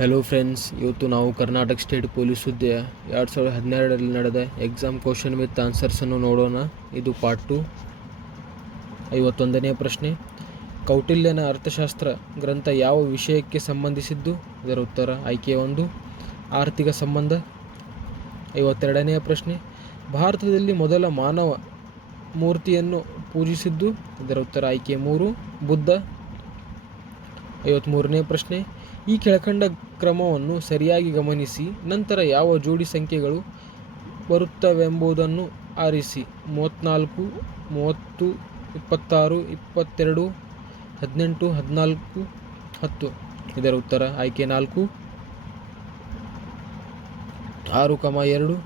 Hello friends, ಇವತ್ತು ನಾವು Karnataka state police ಹುದ್ದೆಯ 2012ರಲ್ಲಿ ನಡೆದ ಎಕ್ಸಾಮ್ ಕ್ವಶನ್ ವಿತ್ ಆನ್ಸರ್ಸನ್ನು ನೋಡೋಣ. ಇದು ಪಾರ್ಟ್ 2. 51ನೇ ಪ್ರಶ್ನೆ, ಕೌಟಿಲ್ಯನ ಅರ್ಥಶಾಸ್ತ್ರ ಗ್ರಂಥ ಯಾವ ವಿಷಯಕ್ಕೆ ಸಂಬಂಧಿಸಿದ್ದು? ಇದರ ಉತ್ತರ ಆಯ್ಕೆ 1, ಆರ್ಥಿಕ ಸಂಬಂಧ. 52ನೇ ಪ್ರಶ್ನೆ, ಭಾರತದಲ್ಲಿ ಮೊದಲ ಮಾನವ ಮೂರ್ತಿಯನ್ನು ಪೂಜಿಸಿದ್ದು? ಇದರ ಉತ್ತರ ಆಯ್ಕೆ 3, ಬುದ್ಧ. 53ನೇ ಪ್ರಶ್ನೆ, ಈ ಕೆಳಕಂಡ ಕ್ರಮವನ್ನು ಸರಿಯಾಗಿ ಗಮನಿಸಿ, ನಂತರ ಯಾವ ಜೋಡಿ ಸಂಖ್ಯೆಗಳು ಬರುತ್ತವೆಂಬುದನ್ನು ಆರಿಸಿ. 34, 30, 26, 22, 18, 14, 10. ಇದರ ಉತ್ತರ ಆಯ್ಕೆ 4, 6, 2.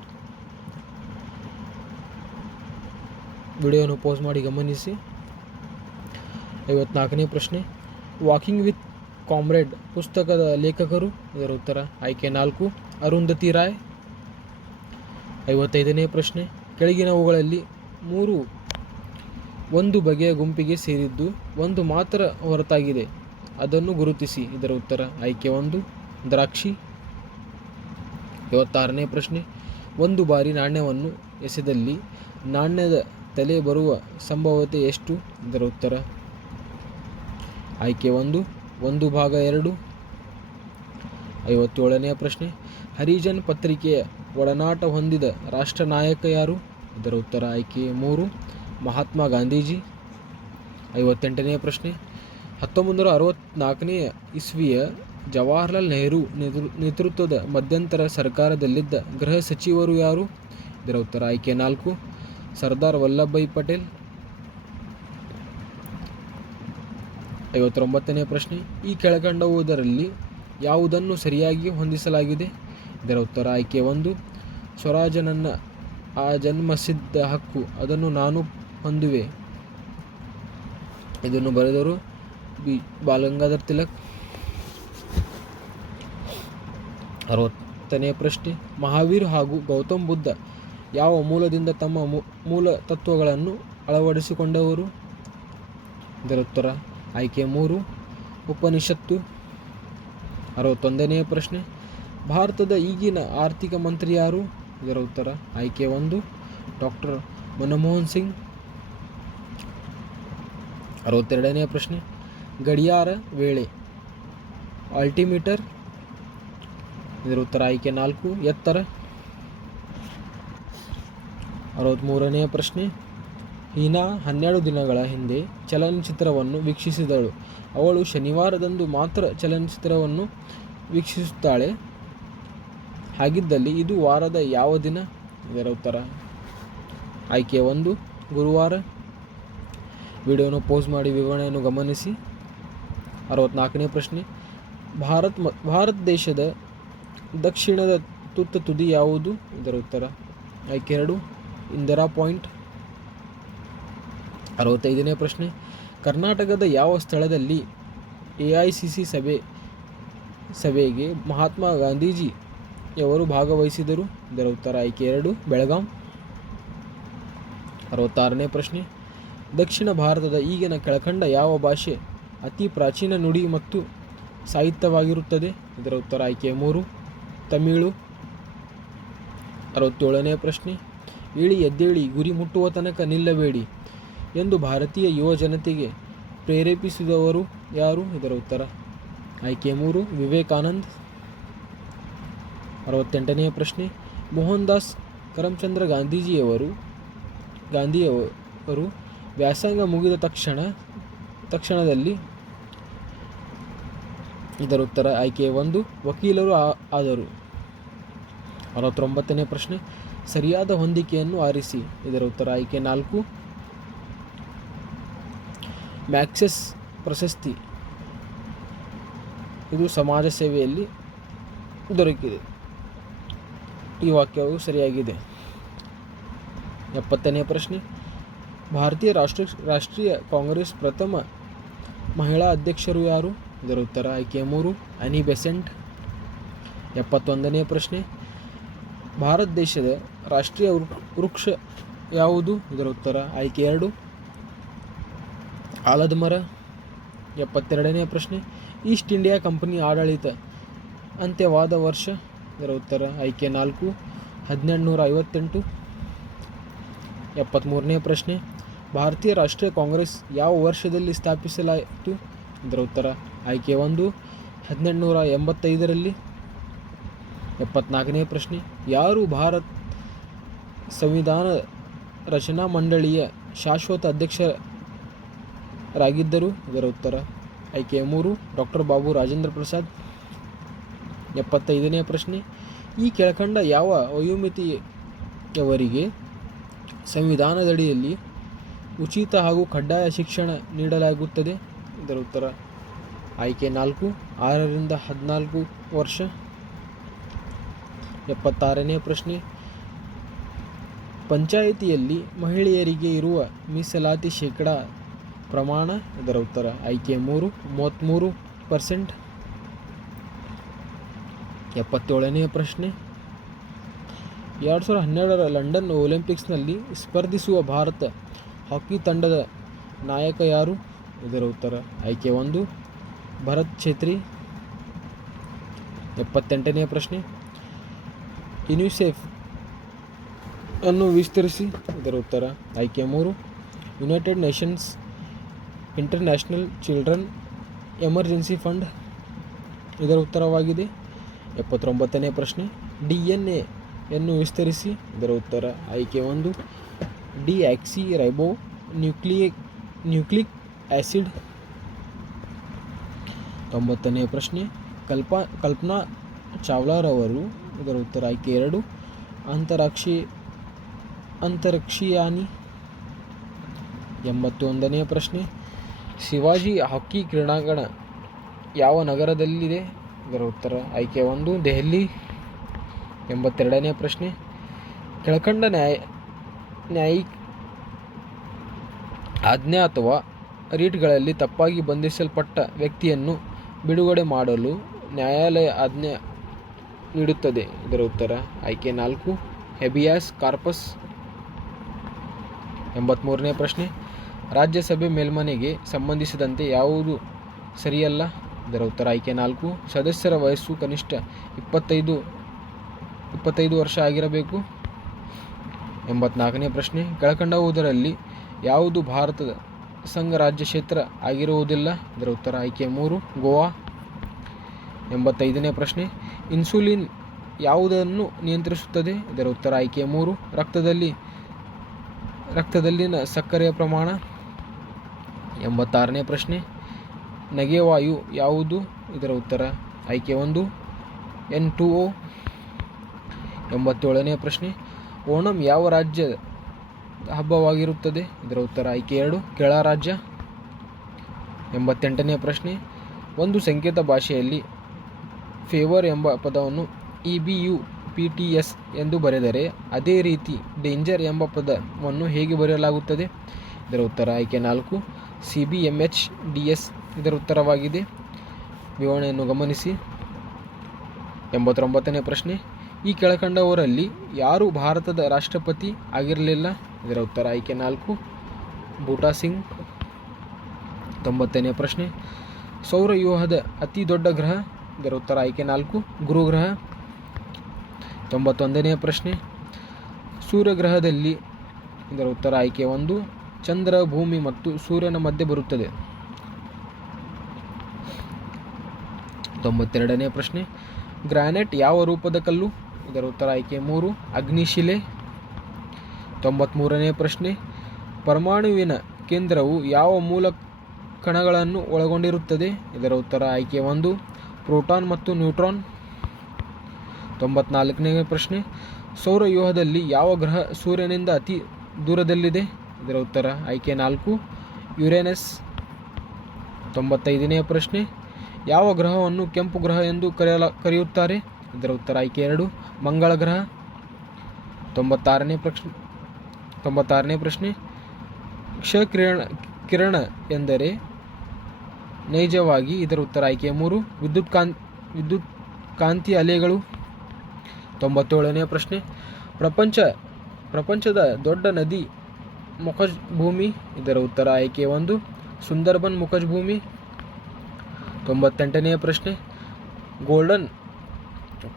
ವಿಡಿಯೋನು ಪೋಸ್ ಮಾಡಿ ಗಮನಿಸಿ. 54ನೇ ಪ್ರಶ್ನೆ, ವಾಕಿಂಗ್ ವಿತ್ ಕಾಮ್ರೇಡ್ ಪುಸ್ತಕದ ಲೇಖಕರು? ಇದರ ಉತ್ತರ ಆಯ್ಕೆ 4, ಅರುಂಧತಿ ರಾಯ್. 55ನೇ ಪ್ರಶ್ನೆ, ಕೆಳಗಿನವುಗಳಲ್ಲಿ 3 ಒಂದು ಬಗೆಯ ಗುಂಪಿಗೆ ಸೇರಿದ್ದು, ಒಂದು ಮಾತ್ರ ಹೊರತಾಗಿದೆ, ಅದನ್ನು ಗುರುತಿಸಿ. ಇದರ ಉತ್ತರ ಆಯ್ಕೆ 1, ದ್ರಾಕ್ಷಿ. 56ನೇ ಪ್ರಶ್ನೆ, ಒಂದು ಬಾರಿ ನಾಣ್ಯವನ್ನು ಎಸೆದಲ್ಲಿ ನಾಣ್ಯದ ತಲೆ ಬರುವ ಸಂಭವತೆ ಎಷ್ಟು? ಇದರ ಉತ್ತರ ಆಯ್ಕೆ 1, 1/2. 57ನೇ ಪ್ರಶ್ನೆ, ಹರಿಜನ್ ಪತ್ರಿಕೆಯ ಒಡನಾಟ ಹೊಂದಿದ ರಾಷ್ಟ್ರ ನಾಯಕ ಯಾರು? ಇದರ ಉತ್ತರ ಆಯ್ಕೆ 3, ಮಹಾತ್ಮ ಗಾಂಧೀಜಿ. 58ನೇ ಪ್ರಶ್ನೆ, 1964ನೇ ಇಸ್ವಿಯ ಜವಾಹರ್ಲಾಲ್ ನೆಹರು ನೇತೃತ್ವದ ಮಧ್ಯಂತರ ಸರ್ಕಾರದಲ್ಲಿದ್ದ ಗೃಹ ಸಚಿವರು ಯಾರು? ಇದರ ಉತ್ತರ ಆಯ್ಕೆ 4, ಸರ್ದಾರ್ ವಲ್ಲಭಭಾಯ್ ಪಟೇಲ್. 59ನೇ ಪ್ರಶ್ನೆ, ಈ ಕೆಳಕಂಡವುದರಲ್ಲಿ ಯಾವುದನ್ನು ಸರಿಯಾಗಿ ಹೊಂದಿಸಲಾಗಿದೆ? ಇದರ ಉತ್ತರ ಆಯ್ಕೆ 1, ಸ್ವರಾಜ ನನ್ನ ಜನ್ಮಸಿದ್ಧ ಹಕ್ಕು, ಅದನ್ನು ನಾನು ಹೊಂದುವೆ. ಇದನ್ನು ಬರೆದರು ಬಾಲಗಂಗಾಧರ್ ತಿಲಕ್. 60ನೇ ಪ್ರಶ್ನೆ, ಮಹಾವೀರ್ ಹಾಗೂ ಗೌತಮ್ ಬುದ್ಧ ಯಾವ ಮೂಲದಿಂದ ತಮ್ಮ ಮೂಲ ತತ್ವಗಳನ್ನು ಅಳವಡಿಸಿಕೊಂಡವರು? ಇದರ ಉತ್ತರ ಆಯ್ಕೆ 3, ಉಪನಿಷತ್ತು. 61ನೇ ಪ್ರಶ್ನೆ, ಭಾರತದ ಈಗಿನ ಆರ್ಥಿಕ ಮಂತ್ರಿ ಯಾರು? ಇದರ ಉತ್ತರ ಆಯ್ಕೆ 1, ಡಾಕ್ಟರ್ ಮನಮೋಹನ್ ಸಿಂಗ್. 62ನೇ ಪ್ರಶ್ನೆ, ಗಡಿಯಾರ ವೇಳೆ ಆಲ್ಟಿಮೀಟರ್? ಇದರ ಉತ್ತರ ಆಯ್ಕೆ 4, ಎತ್ತರ. 63ನೇ ಪ್ರಶ್ನೆ, ಹೀನಾ 12 ದಿನಗಳ ಹಿಂದೆ ಚಲನಚಿತ್ರವನ್ನು ವೀಕ್ಷಿಸಿದಳು. ಅವಳು ಶನಿವಾರದಂದು ಮಾತ್ರ ಚಲನಚಿತ್ರವನ್ನು ವೀಕ್ಷಿಸುತ್ತಾಳೆ. ಹಾಗಿದ್ದಲ್ಲಿ ಇದು ವಾರದ ಯಾವ ದಿನ? ಇದರ ಉತ್ತರ ಆಯ್ಕೆ 1, ಗುರುವಾರ. ವಿಡಿಯೋನು ಪೋಸ್ ಮಾಡಿ ವಿವರಣೆಯನ್ನು ಗಮನಿಸಿ. 64ನೇ ಪ್ರಶ್ನೆ, ಭಾರತ ದೇಶದ ದಕ್ಷಿಣದ ತುತ್ತ ತುದಿ ಯಾವುದು? ಇದರ ಉತ್ತರ ಆಯ್ಕೆ 2, ಇಂದಿರಾ ಪಾಯಿಂಟ್. 65ನೇ ಪ್ರಶ್ನೆ, ಕರ್ನಾಟಕದ ಯಾವ ಸ್ಥಳದಲ್ಲಿ AICC ಸಭೆಗೆ ಮಹಾತ್ಮ ಗಾಂಧೀಜಿಯವರು ಭಾಗವಹಿಸಿದರು? ಇದರ ಉತ್ತರ ಆಯ್ಕೆ 2, ಬೆಳಗಾಂ. 66ನೇ ಪ್ರಶ್ನೆ, ದಕ್ಷಿಣ ಭಾರತದ ಈಗಿನ ಕೆಳಕಂಡ ಯಾವ ಭಾಷೆ ಅತಿ ಪ್ರಾಚೀನ ನುಡಿ ಮತ್ತು ಸಾಹಿತ್ಯವಾಗಿರುತ್ತದೆ? ಇದರ ಉತ್ತರ ಆಯ್ಕೆ 3, ತಮಿಳು. 67ನೇ ಪ್ರಶ್ನೆ, ಏಳಿ ಎದ್ದೇಳಿ ಗುರಿ ಮುಟ್ಟುವ ತನಕ ನಿಲ್ಲಬೇಡಿ ಎಂದು ಭಾರತೀಯ ಯುವ ಜನತೆಗೆ ಪ್ರೇರೇಪಿಸಿದವರು ಯಾರು? ಇದರ ಉತ್ತರ ಆಯ್ಕೆ 3, ವಿವೇಕಾನಂದ್. 68ನೇ ಪ್ರಶ್ನೆ, ಮೋಹನ್ ದಾಸ್ ಕರಮ್ಚಂದ್ರ ಗಾಂಧಿಯವರು ವ್ಯಾಸಂಗ ಮುಗಿದ ತಕ್ಷಣದಲ್ಲಿ ಇದರ ಉತ್ತರ ಆಯ್ಕೆ 1, ವಕೀಲರು ಆದರು. 69ನೇ ಪ್ರಶ್ನೆ, ಸರಿಯಾದ ಹೊಂದಿಕೆಯನ್ನು ಆರಿಸಿ. ಇದರ ಉತ್ತರ ಆಯ್ಕೆ 4, ಮ್ಯಾಕ್ಸೆಸ್ ಪ್ರಶಸ್ತಿ. ಇದು ಸಮಾಜ ಸೇವೆಯಲ್ಲಿ ದೊರಕಿದೆ. ಈ ವಾಕ್ಯವು ಸರಿಯಾಗಿದೆ. 70ನೇ ಪ್ರಶ್ನೆ, ಭಾರತೀಯ ರಾಷ್ಟ್ರೀಯ ಕಾಂಗ್ರೆಸ್ ಪ್ರಥಮ ಮಹಿಳಾ ಅಧ್ಯಕ್ಷರು ಯಾರು? ಇದರ ಉತ್ತರ ಆಯ್ಕೆ 3, ಅನಿ ಬೆಸೆಂಟ್. 71ನೇ ಪ್ರಶ್ನೆ, ಭಾರತ ದೇಶದ ರಾಷ್ಟ್ರೀಯ ವೃಕ್ಷ ಯಾವುದು? ಇದರ ಉತ್ತರ ಆಯ್ಕೆ 2, ಆಲದ ಮರ. 72ನೇ ಪ್ರಶ್ನೆ, ಈಸ್ಟ್ ಇಂಡಿಯಾ ಕಂಪನಿ ಆಡಳಿತ ಅಂತ್ಯವಾದ ವರ್ಷ? ಇದರ ಉತ್ತರ ಆಯ್ಕೆ 4 1858. 73ನೇ ಪ್ರಶ್ನೆ, ಭಾರತೀಯ ರಾಷ್ಟ್ರೀಯ ಕಾಂಗ್ರೆಸ್ ಯಾವ ವರ್ಷದಲ್ಲಿ ಸ್ಥಾಪಿಸಲಾಯಿತು? ಇದರ ಉತ್ತರ ಆಯ್ಕೆ 1 1885ರಲ್ಲಿ. 74ನೇ ಪ್ರಶ್ನೆ, ಯಾರು ಭಾರತ ಸಂವಿಧಾನ ರಚನಾ ಮಂಡಳಿಯ ಶಾಶ್ವತ ಅಧ್ಯಕ್ಷರಾಗಿದ್ದರು? ಇದರ ಉತ್ತರ ಆಯ್ಕೆ 3 ಡಾಕ್ಟರ್ ಬಾಬು ರಾಜೇಂದ್ರ ಪ್ರಸಾದ್. 75ನೇ ಪ್ರಶ್ನೆ, ಈ ಕೆಳಕಂಡ ಯಾವ ವಯೋಮಿತಿಯವರಿಗೆ ಸಂವಿಧಾನದಡಿಯಲ್ಲಿ ಉಚಿತ ಹಾಗೂ ಕಡ್ಡಾಯ ಶಿಕ್ಷಣ ನೀಡಲಾಗುತ್ತದೆ? ಇದರ ಉತ್ತರ ಆಯ್ಕೆ 4 6 ರಿಂದ 14 ವರ್ಷ. 76ನೇ ಪ್ರಶ್ನೆ, ಪಂಚಾಯಿತಿಯಲ್ಲಿ ಮಹಿಳೆಯರಿಗೆ ಇರುವ ಮೀಸಲಾತಿ ಶೇಕಡಾ ಪ್ರಮಾಣ? ಇದರ ಉತ್ತರ ಆಯ್ಕೆ 3 33%. 77ನೇ ಪ್ರಶ್ನೆ, 2012ರ ಲಂಡನ್ ಒಲಿಂಪಿಕ್ಸ್ನಲ್ಲಿ ಸ್ಪರ್ಧಿಸುವ ಭಾರತ ಹಾಕಿ ತಂಡದ ನಾಯಕ ಯಾರು? ಇದರ ಉತ್ತರ ಆಯ್ಕೆ 1 ಭರತ್ ಛೇತ್ರಿ. 78ನೇ ಪ್ರಶ್ನೆ, ಯುನಿಸೆಫ್ ಅನ್ನು ವಿಸ್ತರಿಸಿ. ಇದರ ಉತ್ತರ ಆಯ್ಕೆ 3 United Nations international children emergency fund ಇದರ ಉತ್ತರವಾಗಿದೆ. 79ನೇ ಪ್ರಶ್ನೆ, DNA ಯನ್ನು ವಿಸ್ತರಿಸಿ. ಇದರ ಉತ್ತರ ಆಯ್ಕೆ 1 ಡಿಆಕ್ಸಿ ರೈಬೋ ನ್ಯೂಕ್ಲಿಕ್ ಆ್ಯಸಿಡ್. 90ನೇ ಪ್ರಶ್ನೆ, ಕಲ್ಪನಾ ಚಾವ್ಲಾರವರು. ಇದರ ಉತ್ತರ ಆಯ್ಕೆ 2 ಅಂತರಿಕ್ಷಯಾನಿ. 81ನೇ ಪ್ರಶ್ನೆ, ಶಿವಾಜಿ ಹಾಕಿ ಕ್ರೀಡಾಂಗಣ ಯಾವ ನಗರದಲ್ಲಿದೆ? ಇದರ ಉತ್ತರ ಆಯ್ಕೆ 1 ದೆಹಲಿ. 82ನೇ ಪ್ರಶ್ನೆ, ಕೆಳಕಂಡ ನ್ಯಾಯಿಕ ಆಜ್ಞೆ ಅಥವಾ ರೀಟ್ಗಳಲ್ಲಿ ತಪ್ಪಾಗಿ ಬಂಧಿಸಲ್ಪಟ್ಟ ವ್ಯಕ್ತಿಯನ್ನು ಬಿಡುಗಡೆ ಮಾಡಲು ನ್ಯಾಯಾಲಯ ಆಜ್ಞೆ ನೀಡುತ್ತದೆ? ಇದರ ಉತ್ತರ ಆಯ್ಕೆ 4 ಹೆಬಿಯಾಸ್ ಕಾರ್ಪಸ್. 83ನೇ ಪ್ರಶ್ನೆ, ರಾಜ್ಯಸಭೆ ಮೇಲ್ಮನೆಗೆ ಸಂಬಂಧಿಸಿದಂತೆ ಯಾವುದು ಸರಿಯಲ್ಲ? ಇದರ ಉತ್ತರ ಆಯ್ಕೆ 4 ಸದಸ್ಯರ ವಯಸ್ಸು ಕನಿಷ್ಠ 25 ವರ್ಷ ಆಗಿರಬೇಕು. 84ನೇ ಪ್ರಶ್ನೆ, ಕೆಳಕಂಡವುದರಲ್ಲಿ ಯಾವುದು ಭಾರತದ ಸಂಘ ರಾಜ್ಯ ಕ್ಷೇತ್ರ ಆಗಿರುವುದಿಲ್ಲ? ಇದರ ಉತ್ತರ ಆಯ್ಕೆ 3 ಗೋವಾ. 85ನೇ ಪ್ರಶ್ನೆ, ಇನ್ಸುಲಿನ್ ಯಾವುದನ್ನು ನಿಯಂತ್ರಿಸುತ್ತದೆ? ಇದರ ಉತ್ತರ ಆಯ್ಕೆ 3 ರಕ್ತದಲ್ಲಿನ ಸಕ್ಕರೆಯ ಪ್ರಮಾಣ. 86ನೇ ಪ್ರಶ್ನೆ, ನಗೆವಾಯು ಯಾವುದು? ಇದರ ಉತ್ತರ ಆಯ್ಕೆ 1 N2O. 87ನೇ ಪ್ರಶ್ನೆ, ಓಣಂ ಯಾವ ರಾಜ್ಯದ ಹಬ್ಬವಾಗಿರುತ್ತದೆ? ಇದರ ಉತ್ತರ ಆಯ್ಕೆ 2 ಕೇರಳ ರಾಜ್ಯ. 88ನೇ ಪ್ರಶ್ನೆ, ಒಂದು ಸಂಕೇತ ಭಾಷೆಯಲ್ಲಿ ಫೇವರ್ ಎಂಬ ಪದವನ್ನು EBUPTS ಎಂದು ಬರೆದರೆ ಅದೇ ರೀತಿ ಡೇಂಜರ್ ಎಂಬ ಪದವನ್ನು ಹೇಗೆ ಬರೆಯಲಾಗುತ್ತದೆ? ಇದರ ಉತ್ತರ ಆಯ್ಕೆ 4 CBMHDS ಇದರ ಉತ್ತರವಾಗಿದೆ. ವಿವರಣೆಯನ್ನು ಗಮನಿಸಿ. 89ನೇ ಪ್ರಶ್ನೆ, ಈ ಕೆಳಕಂಡವರಲ್ಲಿ ಯಾರು ಭಾರತದ ರಾಷ್ಟ್ರಪತಿ ಆಗಿರಲಿಲ್ಲ? ಇದರ ಉತ್ತರ ಆಯ್ಕೆ 4 ಬೂಟಾ ಸಿಂಗ್. 90ನೇ ಪ್ರಶ್ನೆ, ಸೌರವ್ಯೂಹದ ಅತಿ ದೊಡ್ಡ ಗ್ರಹ? ಇದರ ಉತ್ತರ ಆಯ್ಕೆ 4 ಗುರುಗ್ರಹ. 91ನೇ ಪ್ರಶ್ನೆ, ಸೂರ್ಯಗ್ರಹದಲ್ಲಿ? ಇದರ ಉತ್ತರ ಆಯ್ಕೆ 1 ಚಂದ್ರ, ಭೂಮಿ ಮತ್ತು ಸೂರ್ಯನ ಮಧ್ಯೆ ಬರುತ್ತದೆ. 92ನೇ ಪ್ರಶ್ನೆ, ಗ್ರಾನೈಟ್ ಯಾವ ರೂಪದ ಕಲ್ಲು? ಇದರ ಉತ್ತರ ಆಯ್ಕೆ 3 ಅಗ್ನಿಶಿಲೆ. 93ನೇ ಪ್ರಶ್ನೆ, ಪರಮಾಣುವಿನ ಕೇಂದ್ರವು ಯಾವ ಮೂಲ ಕಣಗಳನ್ನು ಒಳಗೊಂಡಿರುತ್ತದೆ? ಇದರ ಉತ್ತರ ಆಯ್ಕೆ 1 ಪ್ರೋಟಾನ್ ಮತ್ತು ನ್ಯೂಟ್ರಾನ್. 94ನೇ ಪ್ರಶ್ನೆ, ಸೌರವ್ಯೂಹದಲ್ಲಿ ಯಾವ ಗ್ರಹ ಸೂರ್ಯನಿಂದ ಅತಿ ದೂರದಲ್ಲಿದೆ? ಇದರ ಉತ್ತರ ಆಯ್ಕೆ 4 ಯುರೇನಸ್. 95ನೇ ಪ್ರಶ್ನೆ, ಯಾವ ಗ್ರಹವನ್ನು ಕೆಂಪು ಗ್ರಹ ಎಂದು ಕರೆಯುತ್ತಾರೆ? ಇದರ ಉತ್ತರ ಆಯ್ಕೆ 2 ಮಂಗಳ ಗ್ರಹ. 96ನೇ ಪ್ರಶ್ನೆ, ಕಿರಣ ಎಂದರೆ ನೈಜವಾಗಿ? ಇದರ ಉತ್ತರ ಆಯ್ಕೆ 3 ವಿದ್ಯುತ್ ಕಾಂತಿ ಅಲೆಗಳು. 97ನೇ ಪ್ರಶ್ನೆ, ಪ್ರಪಂಚದ ದೊಡ್ಡ ನದಿ ಮುಖಜ್ ಭೂಮಿ? ಇದರ ಉತ್ತರ ಆಯ್ಕೆ 1 ಸುಂದರ್ಬನ್ ಮುಖಜ್ ಭೂಮಿ. 98ನೇ ಪ್ರಶ್ನೆ, ಗೋಲ್ಡನ್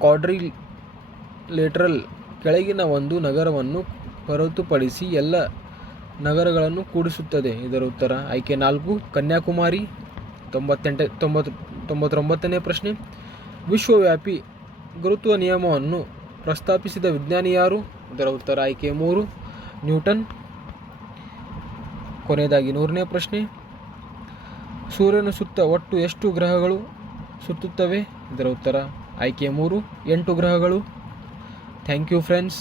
ಕ್ವಾಡ್ರಿಲೇಟರಲ್ ಕೆಳಗಿನ ಒಂದು ನಗರವನ್ನು ಹೊರತುಪಡಿಸಿ ಎಲ್ಲ ನಗರಗಳನ್ನು ಕೂಡಿಸುತ್ತದೆ. ಇದರ ಉತ್ತರ ಆಯ್ಕೆ 4 ಕನ್ಯಾಕುಮಾರಿ. 99ನೇ ಪ್ರಶ್ನೆ, ವಿಶ್ವವ್ಯಾಪಿ ಗುರುತ್ವ ನಿಯಮವನ್ನು ಪ್ರಸ್ತಾಪಿಸಿದ ವಿಜ್ಞಾನಿ ಯಾರು? ಇದರ ಉತ್ತರ ಆಯ್ಕೆ 3 ನ್ಯೂಟನ್. ಕೊನೆಯದಾಗಿ 100ನೇ ಪ್ರಶ್ನೆ, ಸೂರ್ಯನ ಸುತ್ತ ಒಟ್ಟು ಎಷ್ಟು ಗ್ರಹಗಳು ಸುತ್ತುತ್ತವೆ? ಇದರ ಉತ್ತರ ಆಯ್ಕೆ 3 8 ಗ್ರಹಗಳು. Thank you friends.